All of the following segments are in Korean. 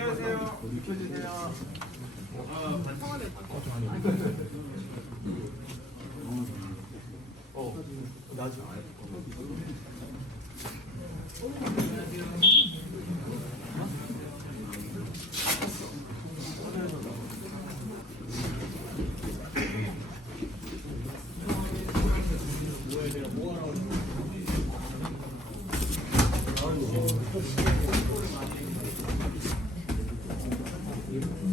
하세요. 비켜주세요. 뭐 어, 반성하네. 어, 나지. 뭐하라고 retribution.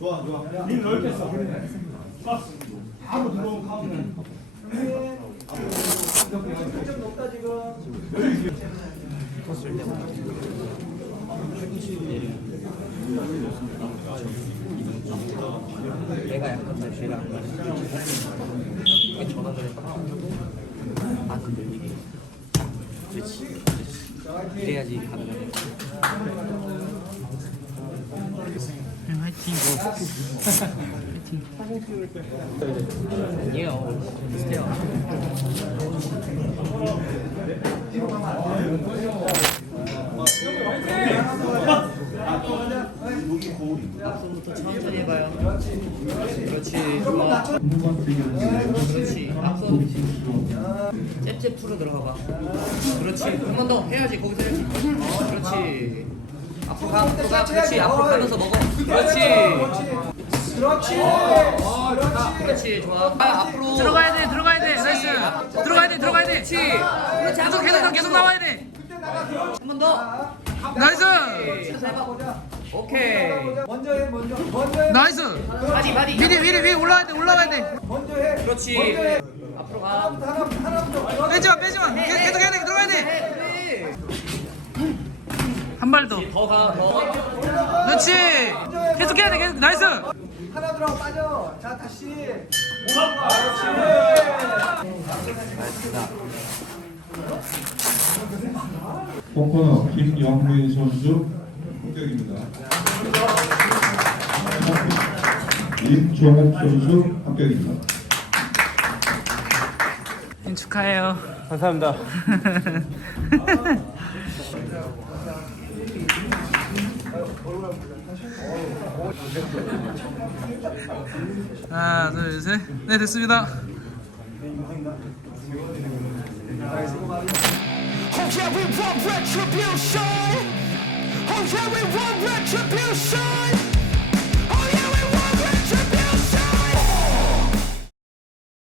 Oh yeah, we want we win. 내가 약간 더 제일 안 이게 전화를 해봐 아 근데 이게. 그렇지 그렇지. 이래야지 가능해. 화이팅. 화이팅. 아니에요. 비슷해 앞서부터 천천히 해봐요 그렇지 좋아 그렇지 앞서 잽잽 풀어 들어가봐 그렇지 한 번 더 해야지 거기서 해야지 어 그렇지 앞으로 가 앞으로 가 그렇지 앞으로 가면서 먹어 그렇지 그렇지 그렇지 좋아 아, 앞으로 들어가야 돼, 들어가야 돼, 나이스. 들어가야 돼, 들어가야 돼. 그렇지 그렇지 계속, 계속, 계속 나와야 돼. 한 번 더 나이스, 오케이 먼저 해 먼저 먼저 해 나이스. 바디 바디 위리, 위리, 위리 올라가야 돼, 올라가야 돼. 먼저 해 그렇지 먼저 해 앞으로 가 하나부터 하나부터 빼지 마, 빼지 마. 계- 계속 해야 돼, 들어가야 돼. 해, 한발 더. 더 가, 더. 그렇지. 계속 해야 돼, 계속. 나이스. 하나 들어가 빠져 자 다시 포코너 김영민 선수 합격입니다. 임종욱 선수 합격입니다. 축하해요. 감사합니다. 하나, 둘, 셋. 네, 됐습니다. Yeah, we want retribution. for very one retribution.